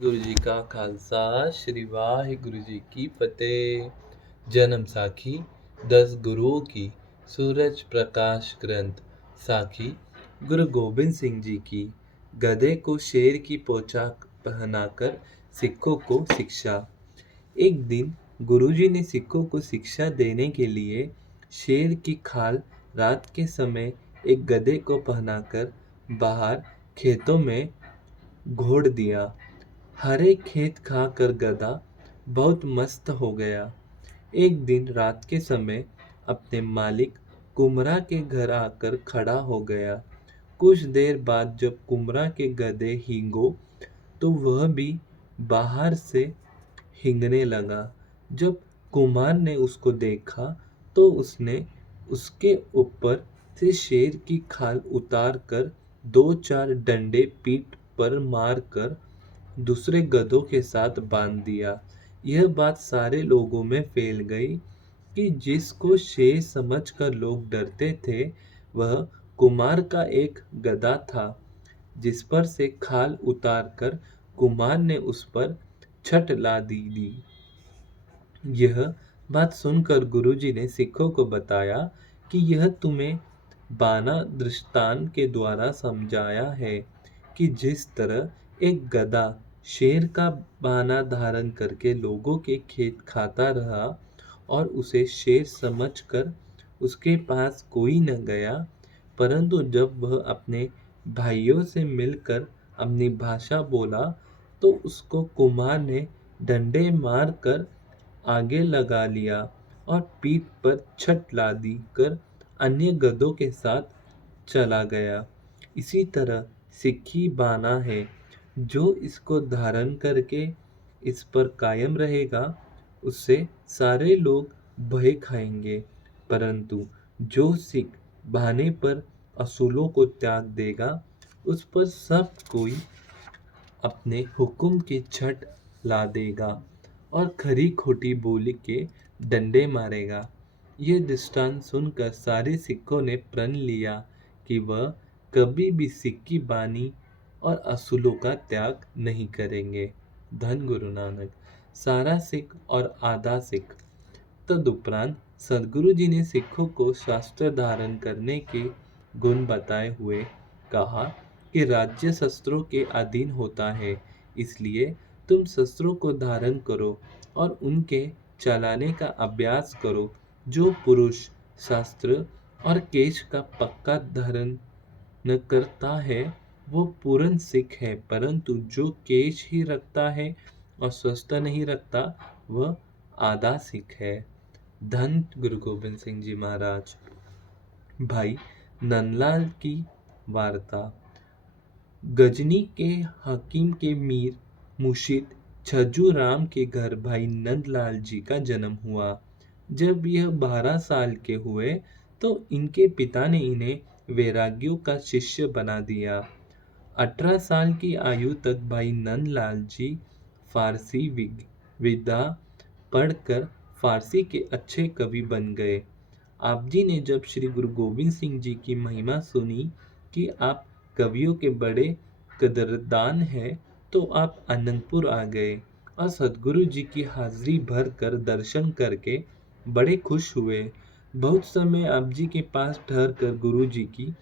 ਗੁਰੂ ਜੀ ਕਾ ਖਾਲਸਾ ਸ੍ਰੀ ਵਾਹਿਗੁਰੂ ਜੀ ਕੀ ਫਤਿਹ। जन्म साखी 10 गुरुओं की सूरज प्रकाश ग्रंथ साखी गुरु गोबिंद सिंह जी की गधे को शेर की पोशाक पहनाकर सिखों को शिक्षा। एक दिन गुरुजी ने सिखों को शिक्षा देने के लिए शेर की खाल रात के समय एक गधे को पहनाकर बाहर खेतों में घोड़ दिया। हरे खेत खाकर गधा बहुत मस्त हो गया। एक दिन रात के समय अपने मालिक कुमरा के घर आकर खड़ा हो गया। कुछ देर बाद जब कुमरा के गधे हींगो तो वह भी बाहर से हींगने लगा। जब कुमार ने उसको देखा तो उसने उसके ऊपर से शेर की खाल उतार कर दो चार डंडे पीठ पर मार कर दूसरे गधों के साथ बांध दिया। यह बात सारे लोगों में फैल गई कि जिसको शेर समझकर लोग डरते थे वह कुमार का एक गधा था। जिस पर से खाल उतार कर कुमार ने उस पर छट ला दी। यह बात सुनकर गुरुजी ने सिखों को बताया कि यह तुम्हें बाना दृष्टांत के द्वारा समझाया है कि जिस तरह एक गधा शेर का बाना धारण करके लोगों के खेत खाता रहा और उसे शेर समझकर उसके पास कोई न गया, परंतु जब वह अपने भाइयों से मिलकर अपनी भाषा बोला तो उसको कुमार ने डंडे मारकर आगे लगा लिया और पीठ पर छट ला दी कर अन्य गधों के साथ चला गया। इसी तरह सिक्खी बाना है, जो इसको धारण करके इस पर कायम रहेगा उससे सारे लोग भय खाएंगे, परंतु जो सिख बहाने पर असूलों को त्याग देगा उस पर सब कोई अपने हुक्म की छट ला देगा और खरी खोटी बोली के डंडे मारेगा। यह दृष्टांत सुनकर सारे सिखों ने प्रण लिया कि वह कभी भी सिक्की बानी और असूलों का त्याग नहीं करेंगे। धन गुरु नानक। सारा सिख और आधा सिख। तदुपरांत सदगुरु जी ने सिखों को शास्त्र धारण करने के गुण बताए हुए कहा कि राज्य शस्त्रों के अधीन होता है, इसलिए तुम शस्त्रों को धारण करो और उनके चलाने का अभ्यास करो। जो पुरुष शास्त्र और केश का पक्का धारण न करता है वो पूर्ण सिख है, परंतु जो केश ही रखता है और स्वस्थ नहीं रखता वह आधा सिख है। धन गुरु गोबिंद सिंह जी महाराज। भाई नंदलाल की वार्ता। गजनी के हकीम के मीर मुर्शिद छज्जू राम के घर भाई नंदलाल जी का जन्म हुआ। जब यह 12 साल के हुए तो इनके पिता ने इन्हें वैरागियों का शिष्य बना दिया। 18 साल की आयु तक भाई नंदलाल जी फारसी विद्या पढ़कर फारसी के अच्छे कवि बन गए। आप जी ने जब श्री गुरु गोबिंद सिंह जी की महिमा सुनी कि आप कवियों के बड़े कदरदान हैं, तो आप आनंदपुर आ गए और सदगुरु जी की हाजिरी भर कर दर्शन करके बड़े खुश हुए। बहुत समय आप जी के पास ठहर कर गुरु जी की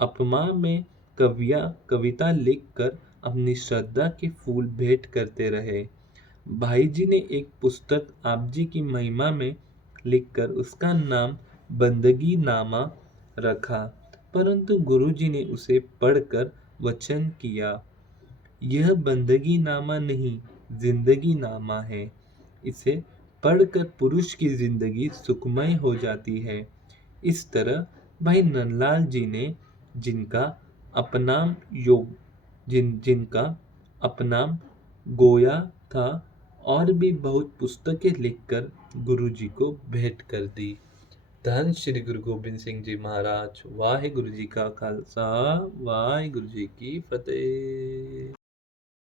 अपमा में कविता लिखकर अपनी श्रद्धा के फूल भेंट करते रहे। भाई जी ने एक पुस्तक आप जी की महिमा में लिखकर उसका नाम बंदगी नामा रखा, परंतु गुरु जी ने उसे पढ़कर वचन किया, यह बंदगी नामा नहीं जिंदगी नामा है। इसे पढ़कर पुरुष की जिंदगी सुखमय हो जाती है। इस तरह भाई नंदलाल जी ने जिनका अपनाम जिनका अपनाम गोया था और भी बहुत पुस्तकें लिखकर गुरु जी को भेंट कर दी। धन श्री गुरु गोबिंद सिंह जी महाराज। वाहे गुरु जी का खालसा वाहे गुरु जी की फतेह।